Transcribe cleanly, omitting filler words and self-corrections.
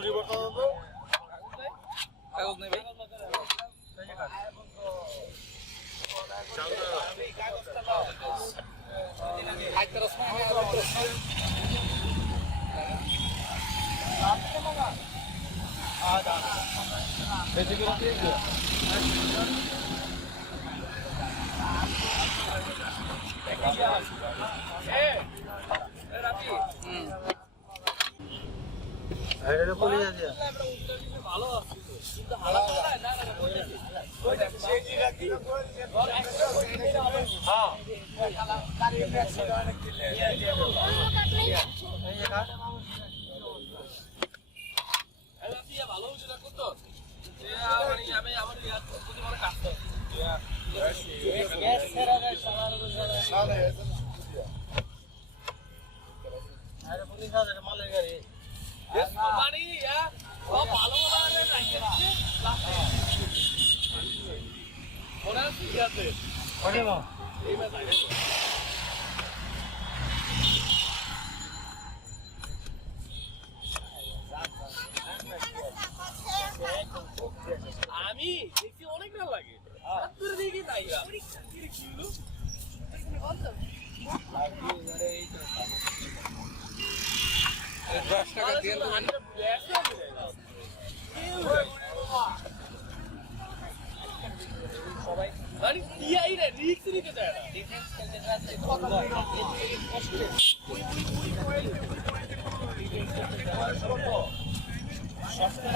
ঝালমুড়ি বর্তা দেবো। কাগজ নেই ভাই। ভালো আছে কিন্তু হালা না না বলতেছি সেটি রাখি হ্যাঁ গাড়ি অ্যাক্সিডেন্ট অনেক দিলে এই যে এলা ভালো হচ্ছে না কত আমি আমার ইয়ার প্রতি বড় কাজ করছি গ্যাস সেরা সালার সালা আরে পুলিশ আছে মালের গাড়ি এস মানি ইয়া সব ভালো ভালো রাখছে ওরা ঠিক আছে ওরে মা এই মা আমি দেখি অনেক ভালো লাগে তোর দেখি তাই কি হলো বন্ধ এই তো 10 টাকা দিয়ে সবাই মানে টিআই রে রিস্ক নিতে চায় না ডিফেন্স খেলতে যাচ্ছে কথা কষ্টে সস্তা